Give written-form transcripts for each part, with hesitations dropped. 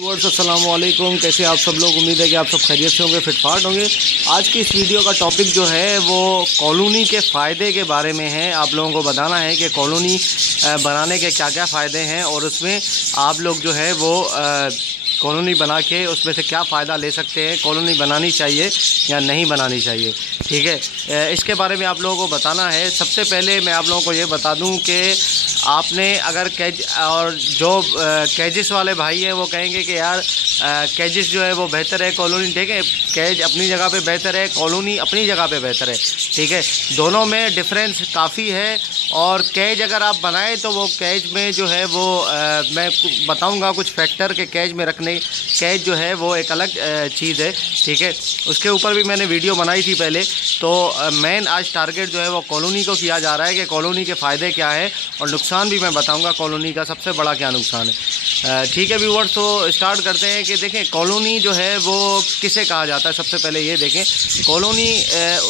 अस्सलाम वालेकुम, कैसे आप सब लोग। उम्मीद है कि आप सब खैरियत से होंगे, फिटफाट होंगे। आज की इस वीडियो का टॉपिक जो है वो कॉलोनी के फ़ायदे के बारे में है। आप लोगों को बताना है कि कॉलोनी बनाने के क्या क्या फ़ायदे हैं और उसमें आप लोग जो है वो कॉलोनी बना के उसमें से क्या फ़ायदा ले सकते हैं, कॉलोनी बनानी चाहिए या नहीं बनानी चाहिए। ठीक है, इसके बारे में आप लोगों को बताना है। सबसे पहले मैं आप लोगों को ये बता दूं कि आपने अगर कैज और जो कैजिस वाले भाई हैं वो कहेंगे कि यार कैजिस जो है वो बेहतर है, कॉलोनी ठीक है, कैज अपनी जगह पे बेहतर है, कॉलोनी अपनी जगह पे बेहतर है। ठीक है, दोनों में डिफरेंस काफ़ी है। और कैज अगर आप बनाएं तो वो कैज में जो है वो मैं बताऊंगा कुछ फैक्टर के कैज में रखने। कैज जो है वो एक अलग चीज़ है। ठीक है, उसके ऊपर भी मैंने वीडियो बनाई थी पहले। तो मेन आज टारगेट जो है वो कॉलोनी को किया जा रहा है कि कॉलोनी के फ़ायदे क्या है और नुकसान भी मैं बताऊंगा कॉलोनी का सबसे बड़ा क्या नुकसान है। ठीक है व्यूअर्स, तो स्टार्ट करते हैं कि देखें कॉलोनी जो है वो किसे कहा जाता है। सबसे पहले ये देखें, कॉलोनी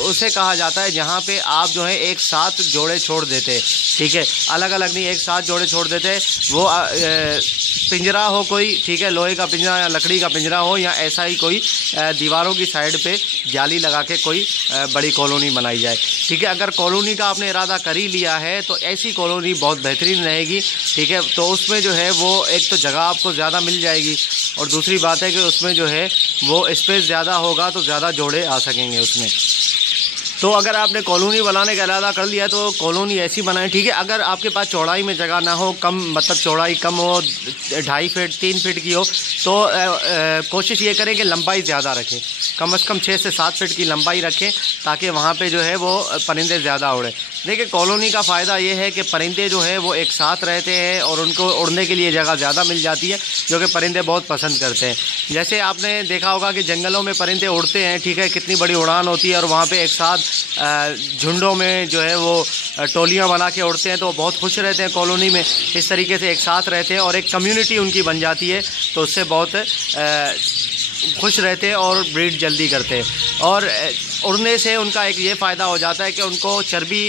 उसे कहा जाता है जहाँ पे आप जो है एक साथ जोड़े छोड़ देते हैं। ठीक है, अलग अलग नहीं, एक साथ जोड़े छोड़ देते हैं। वो पिंजरा हो कोई, ठीक है, लोहे का पिंजरा या लकड़ी का पिंजरा हो, या ऐसा ही कोई दीवारों की साइड पे जाली लगा के कोई बड़ी कॉलोनी बनाई जाए। ठीक है, अगर कॉलोनी का आपने इरादा कर ही लिया है तो ऐसी कॉलोनी बहुत बेहतरीन रहेगी। ठीक है, तो उसमें जो है वो एक तो जगह आपको ज़्यादा मिल जाएगी और दूसरी बात है कि उसमें जो है वो स्पेस ज़्यादा होगा तो ज़्यादा जोड़े आ सकेंगे उसमें। तो अगर आपने कॉलोनी बनाने का इरादा कर लिया तो कॉलोनी ऐसी बनाएं। ठीक है, अगर आपके पास चौड़ाई में जगह ना हो, कम मतलब चौड़ाई कम हो, 2.5 फीट 3 फीट की हो, तो कोशिश ये करें कि लंबाई ज़्यादा रखें, कम से कम 6 से 7 फीट की लंबाई रखें ताकि वहाँ पे जो है वो परिंदे ज़्यादा उड़े। देखिए कॉलोनी का फ़ायदा ये है कि परिंदे जो है वो एक साथ रहते हैं और उनको उड़ने के लिए जगह ज़्यादा मिल जाती है, जो कि परिंदे बहुत पसंद करते हैं। जैसे आपने देखा होगा कि जंगलों में परिंदे उड़ते हैं, ठीक है, कितनी बड़ी उड़ान होती है और वहाँ पे एक साथ झुंडों में जो है वो टोलियाँ बना के उड़ते हैं, तो बहुत खुश रहते हैं कॉलोनी में। इस तरीके से एक साथ रहते हैं और एक कम्युनिटी उनकी बन जाती है, तो उससे बहुत खुश रहते हैं और ब्रीड जल्दी करते हैं। और उड़ने से उनका एक ये फ़ायदा हो जाता है कि उनको चर्बी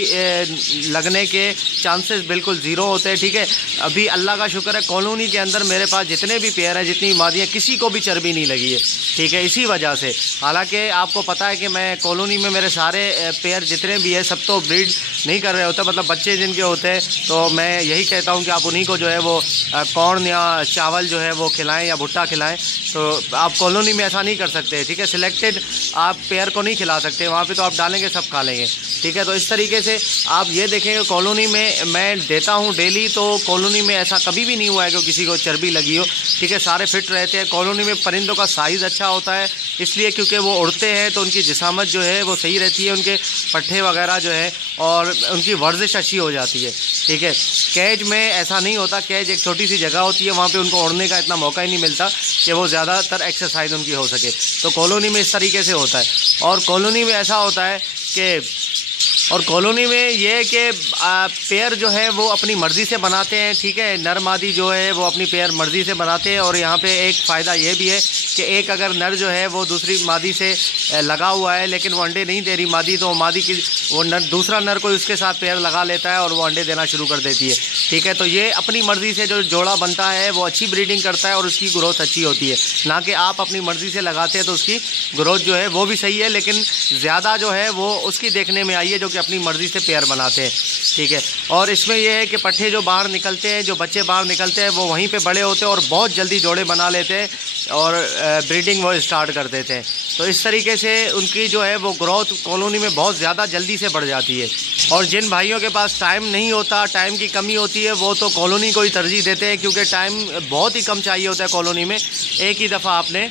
लगने के चांसेस बिल्कुल ज़ीरो होते हैं। ठीक है, अभी अल्लाह का शुक्र है कॉलोनी के अंदर मेरे पास जितने भी पेयर हैं, जितनी मादियाँ, किसी को भी चर्बी नहीं लगी है। ठीक है, इसी वजह से, हालांकि आपको पता है कि मैं कॉलोनी में मेरे सारे पेयर जितने भी हैं सब तो ब्रीड नहीं कर रहे होते, मतलब बच्चे जिनके होते हैं, तो मैं यही कहता हूँ कि आप उन्हीं को जो है वो कॉर्न या चावल जो है वो खिलाएँ या भुट्टा खिलाएँ। तो आप कॉलोनी में ऐसा नहीं कर सकते। ठीक है, सिलेक्टेड आप पेयर को नहीं खिला सकते, वहाँ पे तो आप डालेंगे सब खा लेंगे। ठीक है, तो इस तरीके से आप ये देखेंगे कॉलोनी में मैं देता हूँ डेली, तो कॉलोनी में ऐसा कभी भी नहीं हुआ है कि किसी को चर्बी लगी हो। ठीक है, सारे फिट रहते हैं। कॉलोनी में परिंदों का साइज़ अच्छा होता है इसलिए क्योंकि वो उड़ते हैं तो उनकी जिसामत जो है वो सही रहती है, उनके पट्ठे वगैरह जो है, और उनकी वर्जिश अच्छी हो जाती है। ठीक है, कैज में ऐसा नहीं होता। कैज एक छोटी सी जगह होती है, वहाँ पे उनको उड़ने का इतना मौका ही नहीं मिलता कि वो ज़्यादातर एक्सरसाइज उनकी हो सके। तो कॉलोनी में इस तरीके से होता है। और कॉलोनी में ऐसा होता है कि ये है कि पेयर जो है वो अपनी मर्ज़ी से बनाते हैं। ठीक है, नर मादी जो है वो अपनी पेयर मर्ज़ी से बनाते हैं। और यहाँ पे एक फ़ायदा ये भी है कि एक अगर नर जो है वो दूसरी मादी से लगा हुआ है लेकिन वो अंडे नहीं दे रही मादी, तो मादी की वो नर दूसरा नर कोई उसके साथ पेयर लगा लेता है और वो अंडे देना शुरू कर देती है। ठीक है, तो ये अपनी मर्ज़ी से जो जोड़ा बनता है वो अच्छी ब्रीडिंग करता है और उसकी ग्रोथ अच्छी होती है, ना कि आप अपनी मर्ज़ी से लगाते हैं तो उसकी ग्रोथ जो है वो भी सही है लेकिन ज़्यादा जो है वो उसकी देखने में आई है जो कि अपनी मर्ज़ी से पेयर बनाते हैं। ठीक है, और इसमें यह है कि पट्ठे जो बाहर निकलते हैं, जो बच्चे बाहर निकलते हैं, वो वहीं पे बड़े होते हैं और बहुत जल्दी जोड़े बना लेते हैं और ब्रीडिंग वो स्टार्ट कर देते हैं। तो इस तरीके से उनकी जो है वो ग्रोथ कॉलोनी में बहुत ज़्यादा जल्दी से बढ़ जाती है। और जिन भाइयों के पास टाइम नहीं होता, टाइम की कमी होती है, वो तो कॉलोनी को ही तरजीह देते हैं क्योंकि टाइम बहुत ही कम चाहिए होता है कॉलोनी में। एक ही दफ़ा आपने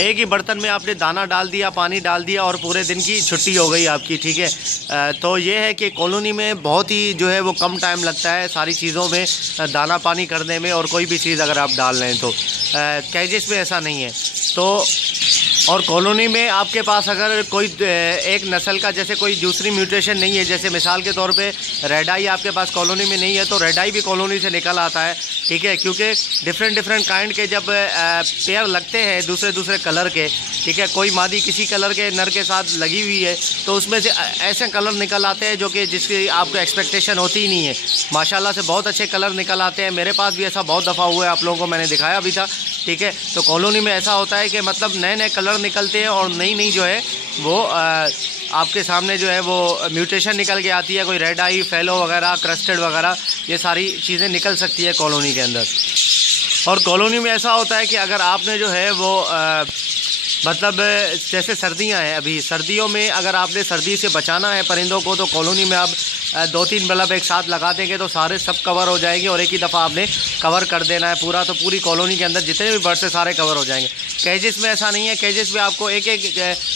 एक ही बर्तन में आपने दाना डाल दिया, पानी डाल दिया और पूरे दिन की छुट्टी हो गई आपकी। ठीक है, तो ये है कि कॉलोनी में बहुत ही जो है वो कम टाइम लगता है सारी चीज़ों में, दाना पानी करने में और कोई भी चीज़ अगर आप डाल लें तो। कैजेस में ऐसा नहीं है। तो और कॉलोनी में आपके पास अगर कोई एक नस्ल का जैसे कोई दूसरी म्यूटेशन नहीं है, जैसे मिसाल के तौर पे रेड आई आपके पास कॉलोनी में नहीं है, तो रेड आई भी कॉलोनी से निकल आता है, ठीक है, क्योंकि डिफरेंट काइंड के जब पेयर लगते हैं दूसरे कलर के, ठीक है, कोई मादी किसी कलर के नर के साथ लगी हुई है तो उसमें से ऐसे कलर निकल आते हैं जो कि जिसकी आपको एक्सपेक्टेशन होती ही नहीं है। माशाल्लाह से बहुत अच्छे कलर निकल आते हैं। मेरे पास भी ऐसा बहुत दफ़ा हुआ है, आप लोगों को मैंने दिखाया भी था, ठीक है। तो कॉलोनी में ऐसा होता है कि मतलब नए कलर निकलते हैं और नई जो है वो आपके सामने जो है वो म्यूटेशन निकल के आती है, कोई रेड आई, फेलो वगैरह, क्रस्टेड वगैरह, ये सारी चीज़ें निकल सकती है कॉलोनी के अंदर। और कॉलोनी में ऐसा होता है कि अगर आपने जो है वो मतलब जैसे सर्दियां हैं, अभी सर्दियों में अगर आपने सर्दी से बचाना है परिंदों को, तो कॉलोनी में आप 2-3 बल्ब एक साथ लगा देंगे तो सारे सब कवर हो जाएंगे और एक ही दफ़ा आपने कवर कर देना है पूरा, तो पूरी कॉलोनी के अंदर जितने भी बर्ड्स हैं सारे कवर हो जाएंगे। केजेस में ऐसा नहीं है, केजेस में आपको एक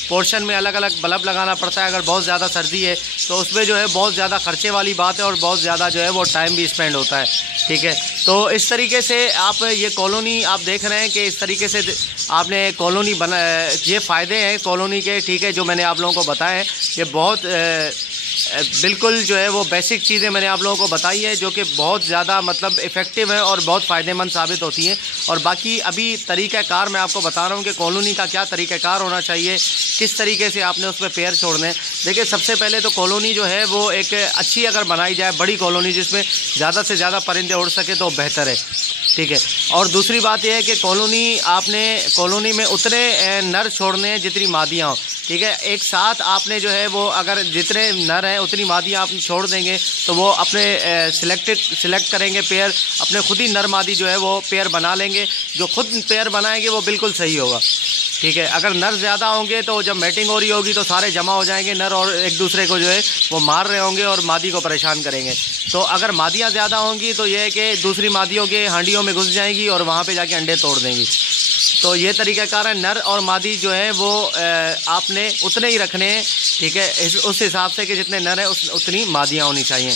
पोर्शन में अलग अलग बल्ब लगाना पड़ता है। अगर बहुत ज़्यादा सर्दी है तो उसमें जो है बहुत ज़्यादा खर्चे वाली बात है और बहुत ज़्यादा जो है वो टाइम भी स्पेंड होता है, ठीक है। तो इस तरीके से आप ये कॉलोनी आप देख रहे हैं कि इस तरीके से आपने कॉलोनी बना, ये फ़ायदे हैं कॉलोनी के, ठीक है, जो मैंने आप लोगों को बताए हैं। ये बहुत बिल्कुल जो है वो बेसिक चीज़ें मैंने आप लोगों को बताई है जो कि बहुत ज़्यादा मतलब इफ़ेक्टिव है और बहुत फ़ायदेमंद साबित होती हैं। और बाकी अभी तरीक़ाकार मैं आपको बता रहा हूँ कि कॉलोनी का क्या तरीक़ाकार होना चाहिए, किस तरीके से आपने उसमें पेयर छोड़ने। देखिए, सबसे पहले तो कॉलोनी जो है वो एक अच्छी अगर बनाई जाए, बड़ी कॉलोनी जिसमें ज़्यादा से ज़्यादा परिंदे उड़ सके तो बेहतर है, ठीक है। और दूसरी बात यह है कि कॉलोनी में उतने नर छोड़ने हैं जितनी मादियाँ हों, ठीक है। एक साथ आपने जो है वो अगर जितने नर हैं उतनी मादियाँ आप छोड़ देंगे तो वो अपने सिलेक्ट करेंगे पेयर, अपने खुद ही नर मादी जो है वो पेयर बना लेंगे। जो खुद पेयर बनाएंगे वो बिल्कुल सही होगा, ठीक है। अगर नर ज़्यादा होंगे तो जब मैटिंग हो रही होगी तो सारे जमा हो जाएंगे नर और एक दूसरे को जो है वो मार रहे होंगे और मादी को परेशान करेंगे। तो अगर मादियाँ ज़्यादा होंगी तो ये है कि दूसरी मादियों के हांडियों में घुस जाएंगी और वहाँ पे जाके अंडे तोड़ देंगी। तो ये तरीक़ाकार है, नर और मादी जो है वो आपने उतने ही रखने हैं, ठीक है, उस हिसाब से कि जितने नर हैं उतनी मादियाँ होनी चाहिए।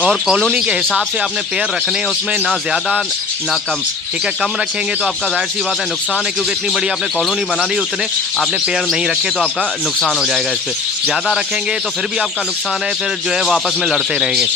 और कॉलोनी के हिसाब से आपने पेयर रखने हैं, उसमें ना ज़्यादा ना कम, ठीक है। कम रखेंगे तो आपका जाहिर सी बात है नुकसान है, क्योंकि इतनी बड़ी आपने कॉलोनी बना ली, उतने आपने पेयर नहीं रखे तो आपका नुकसान हो जाएगा। इस पर ज़्यादा रखेंगे तो फिर भी आपका नुकसान है, फिर जो है वो आपस में लड़ते रहेंगे।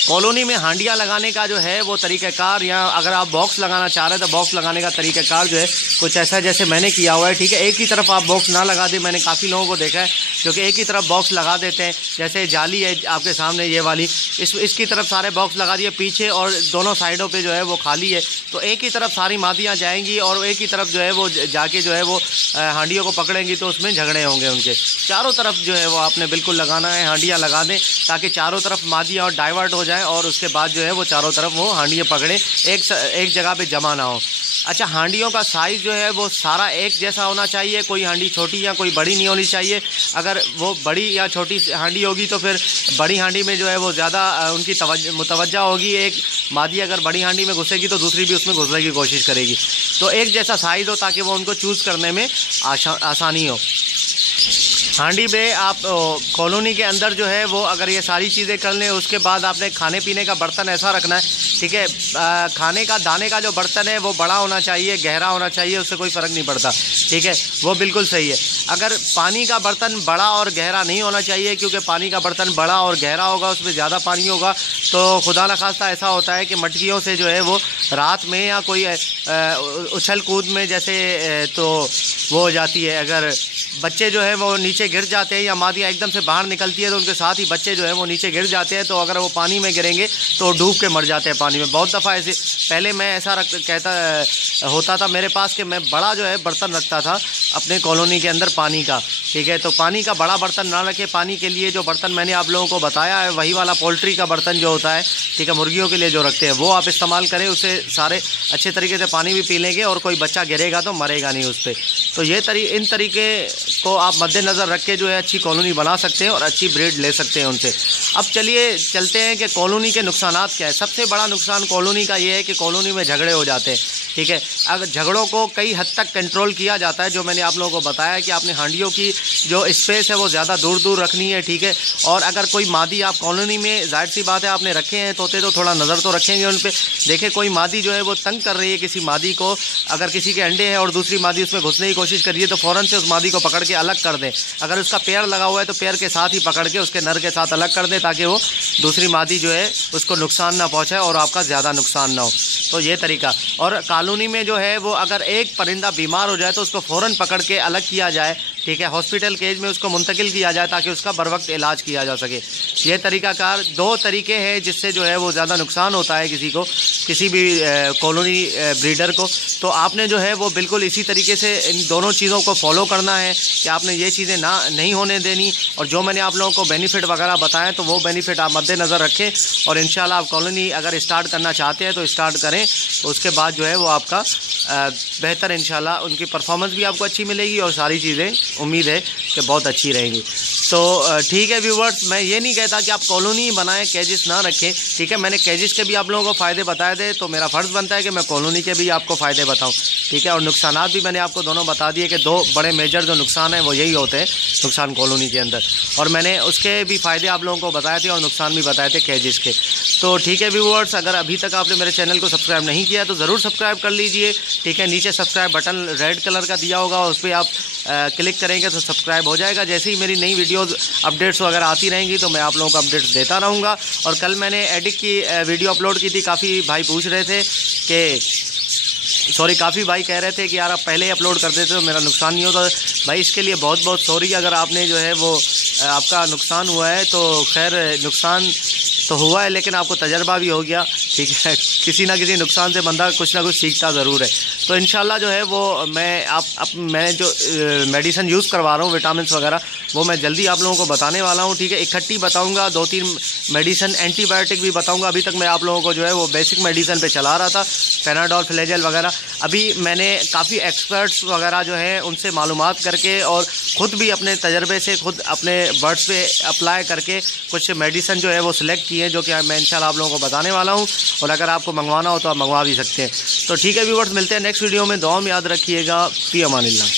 कॉलोनी में हांडियाँ लगाने का जो है वो तरीक़ाकार, या अगर आप बॉक्स लगाना चाह रहे हैं तो बॉक्स लगाने का तरीक़ाकार जो है कुछ ऐसा जैसे मैंने किया हुआ है, ठीक है। एक ही तरफ आप बॉक्स ना लगा दें, मैंने काफ़ी लोगों को देखा है जो कि एक ही तरफ बॉक्स लगा देते हैं। जैसे जाली है आपके सामने ये वाली, इसकी तरफ सारे बॉक्स लगा दिए, पीछे और दोनों साइडों पे जो है वो खाली है, तो एक ही तरफ सारी मादियाँ जाएंगी और एक ही तरफ जो है वो जाके जो है वो हांडियों को पकड़ेंगी, तो उसमें झगड़े होंगे उनके। चारों तरफ जो है वो आपने बिल्कुल लगाना है, हांडियाँ लगा दें ताकि चारों तरफ मादियाँ और डाइवर्ट हो जाए और उसके बाद जो है वो चारों तरफ वो हांडियाँ पकड़े, एक जगह पे जमा ना हो। अच्छा, हांडियों का साइज़ जो है वो सारा एक जैसा होना चाहिए, कोई हांडी छोटी या कोई बड़ी नहीं होनी चाहिए। अगर वो बड़ी या छोटी हांडी होगी तो फिर बड़ी हांडी में जो है वो ज़्यादा उनकी मुतवज्जा होगी। एक मादी अगर बड़ी हांडी में घुसेगी तो दूसरी भी उसमें घुसने की कोशिश करेगी। तो एक जैसा साइज़ हो ताकि वो उनको चूज़ करने में आसानी हो। हांडी में आप कॉलोनी के अंदर जो है वो अगर ये सारी चीज़ें कर लें, उसके बाद आपने खाने पीने का बर्तन ऐसा रखना है, ठीक है। खाने का दाने का जो बर्तन है वो बड़ा होना चाहिए, गहरा होना चाहिए, उससे कोई फ़र्क नहीं पड़ता, ठीक है, वो बिल्कुल सही है। अगर पानी का बर्तन बड़ा और गहरा नहीं होना चाहिए, क्योंकि पानी का बर्तन बड़ा और गहरा होगा उसमें ज़्यादा पानी होगा तो खुदा न खास्ता ऐसा होता है कि मटकियों से जो है वो रात में या कोई उछल कूद में जैसे तो वो हो जाती है, अगर बच्चे जो है वो नीचे गिर जाते हैं या मादियाँ एकदम से बाहर निकलती है तो उनके साथ ही बच्चे जो है वो नीचे गिर जाते हैं, तो अगर वो पानी में गिरेंगे तो डूब के मर जाते हैं पानी में। बहुत दफ़ा ऐसे पहले मैं ऐसा होता था मेरे पास कि मैं बड़ा जो है बर्तन रखता था अपने कॉलोनी के अंदर पानी का, ठीक है। तो पानी का बड़ा बर्तन ना रखे, पानी के लिए जो बर्तन मैंने आप लोगों को बताया है वही वाला पोल्ट्री का बर्तन जो होता है, ठीक है, मुर्गियों के लिए जो रखते हैं वो आप इस्तेमाल करें, उससे सारे अच्छे तरीके से पानी भी पी लेंगे और कोई बच्चा गिरेगा तो मरेगा नहीं उस पर। तो ये इन तरीके को आप मद्देनज़र रख के जो है अच्छी कॉलोनी बना सकते हैं और अच्छी ब्रीड ले सकते हैं उनसे। अब चलिए चलते हैं कि कॉलोनी के नुकसानात क्या है। सबसे बड़ा नुकसान कॉलोनी का ये है कि कॉलोनी में झगड़े हो जाते हैं, ठीक है। अगर झगड़ों को कई हद तक कंट्रोल किया जाता है, जो मैंने आप लोगों को बताया कि आपने हांडियों की जो स्पेस है वो ज़्यादा दूर दूर रखनी है, ठीक है। और अगर कोई मादी आप कॉलोनी में, जाहिर सी बात है आपने रखे हैं तोते, तो थोड़ा नज़र तो रखेंगे उन पर। देखें कोई मादी जो है वो तंग कर रही है किसी मादी को, अगर किसी के अंडे हैं और दूसरी मादी उसमें घुसने की कोशिश कर रही है तो फ़ौरन से उस मादी को पकड़ के अलग कर दें। अगर उसका पैर लगा हुआ है तो पैर के साथ ही पकड़ के उसके नर के साथ अलग कर दें, ताकि वो दूसरी मादी जो है उसको नुकसान ना पहुँचाए और आपका ज़्यादा नुकसान ना हो। तो ये तरीका। और कॉलोनी में जो है वो अगर एक परिंदा बीमार हो जाए तो उसको फ़ौरन पकड़ के अलग किया जाए, ठीक है। हॉस्पिटल केज में उसको मुंतकिल किया जाए ताकि उसका बर वक्त इलाज किया जा सके। ये तरीकाकार, दो तरीके हैं जिससे जो है वो ज़्यादा नुकसान होता है किसी को, किसी भी कॉलोनी ब्रीडर को। तो आपने जो है वो बिल्कुल इसी तरीके से इन दोनों चीज़ों को फॉलो करना है कि आपने ये चीज़ें नहीं होने देनी। और जो मैंने आप लोगों को बेनिफिट वगैरह बताएं तो वो बेनिफिट आप मद्देनज़र रखें और इंशाल्लाह आप कॉलोनी अगर स्टार्ट करना चाहते हैं तो स्टार्ट करें। तो उसके बाद जो है वो आपका बेहतर इंशाल्लाह उनकी परफॉर्मेंस भी आपको अच्छी मिलेगी और सारी चीज़ें उम्मीद है कि बहुत अच्छी रहेंगी। तो ठीक है व्यूवर्स, मैं ये नहीं कहता कि आप कॉलोनी बनाएं, कैजिस ना रखें, ठीक है। मैंने कैजिस के भी आप लोगों को फ़ायदे बताए थे, तो मेरा फ़र्ज़ बनता है कि मैं कॉलोनी के भी आपको फ़ायदे बताऊं, ठीक है। और नुकसानात भी मैंने आपको दोनों बता दिए कि दो बड़े मेजर जो नुकसान हैं वो यही होते हैं, नुकसान कॉलोनी के अंदर। और मैंने उसके भी फ़ायदे आप लोगों को बताए थे और नुकसान भी बताए थे कैजिस के। तो ठीक है व्यूवर्स, अगर अभी तक आपने मेरे चैनल को सब्सक्राइब नहीं किया तो ज़रूर सब्सक्राइब कर लीजिए, ठीक है। नीचे सब्सक्राइब बटन रेड कलर का दिया होगा, उस पर आप क्लिक करेंगे तो सब्सक्राइब हो जाएगा। जैसे ही मेरी नई वीडियोज़ अपडेट्स वगैरह आती रहेंगी तो मैं आप लोगों को अपडेट्स देता रहूँगा। और कल मैंने एडिक की वीडियो अपलोड की थी, काफ़ी भाई पूछ रहे थे कि काफ़ी भाई कह रहे थे कि यार आप पहले ही अपलोड कर देते तो मेरा नुकसान नहीं होता। भाई इसके लिए बहुत बहुत सॉरी। अगर आपने जो है वो आपका नुकसान हुआ है तो खैर नुकसान तो हुआ है, लेकिन आपको तजर्बा भी हो गया, ठीक है। किसी ना किसी नुकसान से बंदा कुछ ना कुछ सीखता ज़रूर है। तो इंशाल्लाह जो है वो मैं जो मेडिसिन यूज़ करवा रहा हूँ, विटामिन्स वगैरह, वो मैं जल्दी आप लोगों को बताने वाला हूँ, ठीक है। इकट्ठी बताऊँगा, 2-3 मेडिसिन, एंटीबायोटिक भी बताऊँगा। अभी तक मैं आप लोगों को जो है वो बेसिक मेडिसिन पे चला रहा था, पैनाडोल, फ्लैजेल वगैरह। अभी मैंने काफ़ी एक्सपर्ट्स वगैरह जो हैं उनसे मालूमात करके और ख़ुद भी अपने तजर्बे से खुद अपने बर्ड्स पे अप्लाई करके कुछ मेडिसिन जो है वो सिलेक्ट की है, जो कि मैं इंशाल्लाह आप लोगों को बताने वाला हूँ। और अगर आपको मंगवाना हो तो आप मंगवा भी सकते हैं। तो ठीक है व्यूअर्स, मिलते हैं नेक्स्ट वीडियो में। दुआ में याद रखिएगा। फ़ी अमानिल्लाह।